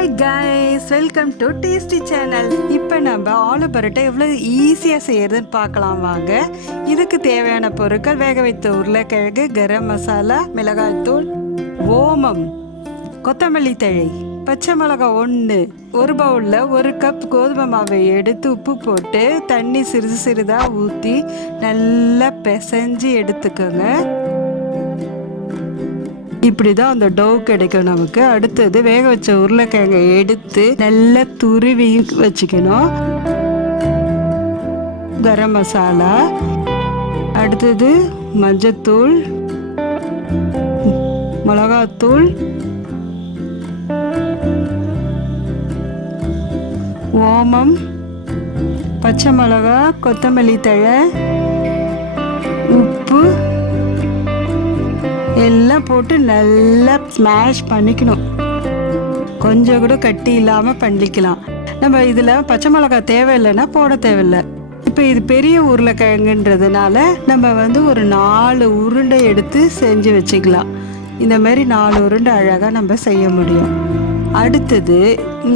Hi guys, welcome to tasty channel. இப்போ நம்ம ஆலு பரோட்டா எவ்வளோ ஈஸியாக செய்யறதுன்னு பார்க்கலாம் வாங்க. இதுக்கு தேவையான பொருட்கள்: வேக வைத்த உருளைக்கிழங்கு, கரம் மசாலா, மிளகாய்த்தூள், ஓமம், கொத்தமல்லி தழை, பச்சை மிளகாய் 1, ஒரு பவுலில் 1 கப் கோதுமை மாவை எடுத்து உப்பு போட்டு தண்ணி சிறிதாக ஊற்றி நல்லா பிசைஞ்சு எடுத்துக்கோங்க. இப்படிதான் அந்த டோ கிடைக்கும் நமக்கு. அடுத்தது வேக வச்ச உருளைக்கிழங்கை எடுத்து நல்லா துருவி வச்சுக்கணும். கரம் மசாலா, அடுத்தது மஞ்சத்தூள், மிளகாத்தூள், ஓமம், பச்சை மிளகா, கொத்தமல்லி தழை, உப்பு எல்லாம் போட்டு நல்லா ஸ்மாஷ் பண்ணிக்கணும். கொஞ்சம் கூட கட்டி இல்லாமல் பண்ணிக்கலாம். நம்ம இதில் பச்சை மிளகாய் தேவையில்லைன்னா போட தேவையில்லை. இப்போ இது பெரிய உருளைக்கிழங்குன்றதுனால நம்ம ஒரு 4 உருண்டை எடுத்து செஞ்சு வச்சுக்கலாம். இந்த மாதிரி 4 உருண்டை அழகாக நம்ம செய்ய முடியும். அடுத்தது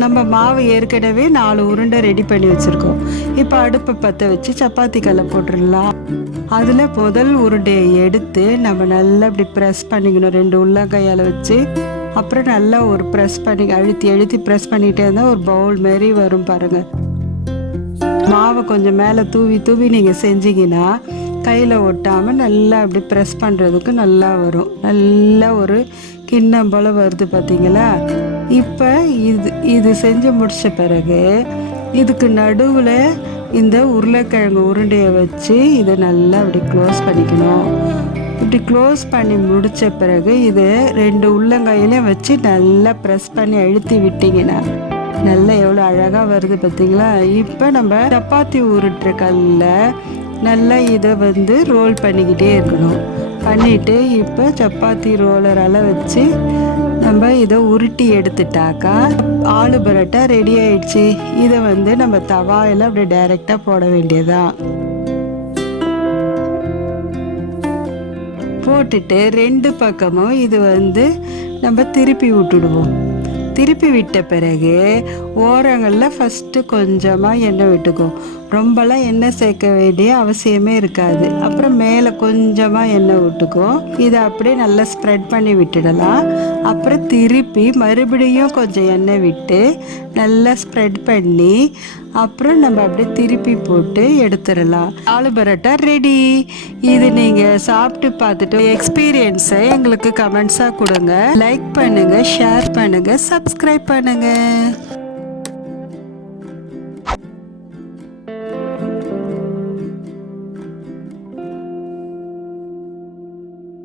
நம்ம மாவு ஏற்கனவே 4 உருண்டை ரெடி பண்ணி வச்சுருக்கோம். இப்போ அடுப்பை பற்ற வச்சு சப்பாத்தி கல்லை போட்டுடலாம். அதில் முதல் உருண்டையை எடுத்து நம்ம நல்லா இப்படி ப்ரெஸ் பண்ணிக்கணும் 2 உள்ளங்கையால் வச்சு. அப்புறம் நல்லா ஒரு ப்ரெஸ் பண்ணி அழுத்தி ப்ரெஸ் பண்ணிகிட்டே இருந்தால் ஒரு பவுல் மாரி வரும் பாருங்கள். மாவை கொஞ்சம் மேலே தூவி நீங்கள் செஞ்சிங்கன்னா கையில் ஒட்டாமல் நல்லா அப்படி ப்ரெஸ் பண்ணுறதுக்கு நல்லா வரும். நல்லா ஒரு கிண்ணம் போல் வருது பார்த்தீங்களா? இப்போ இது செஞ்சு முடித்த பிறகு இதுக்கு நடுவில் இந்த உருளைக்கிழங்கு உருண்டையை வச்சு இதை நல்லா அப்படி க்ளோஸ் பண்ணிக்கணும். இப்படி க்ளோஸ் பண்ணி முடித்த பிறகு இது 2 உள்ளங்கையிலையும் வச்சு நல்லா ப்ரெஸ் பண்ணி அழுத்தி விட்டிங்கன்னா நல்லா எவ்வளோ அழகாக வருது பார்த்தீங்களா? இப்போ நம்ம சப்பாத்தி உருட்டுற கல்லில் நல்லா இதை ரோல் பண்ணிக்கிட்டே இருக்கணும். பண்ணிவிட்டு இப்போ சப்பாத்தி ரோலரால் வச்சு நம்ம இதை உருட்டி எடுத்துட்டாக்கா ஆலு பரோட்டா ரெடி ஆயிடுச்சு. இதை நம்ம தவாயில் அப்படியே டைரெக்டாக போட வேண்டியதான். போட்டுட்டு 2 பக்கமும் இது நம்ம திருப்பி விட்டுடுவோம். திருப்பி விட்ட பிறகு ஓரங்களில் ஃபஸ்ட்டு கொஞ்சமாக எண்ணெய் விட்டுக்கும். ரொம்பலாம் எண்ணெய் சேர்க்க வேண்டிய அவசியமே இருக்காது. அப்புறம் மேலே கொஞ்சமாக எண்ணெய் விட்டுக்கும். இதை அப்படியே நல்லா ஸ்ப்ரெட் பண்ணி விட்டுடலாம். அப்புறம் திருப்பி மறுபடியும் கொஞ்சம் எண்ணெய் விட்டு நல்லா ஸ்ப்ரெட் பண்ணி அப்புறம் நம்ம அப்படியே திருப்பி போட்டு எடுத்துடலாம். ஆலு பரோட்டா ரெடி. இது நீங்கள் சாப்பிட்டு பார்த்துட்டு எக்ஸ்பீரியன்ஸை எங்களுக்கு கமெண்ட்ஸாக கொடுங்க. லைக் பண்ணுங்கள், ஷேர் பண்ணுங்கள், சப்ஸ்கிரைப் பண்ணுங்கள்.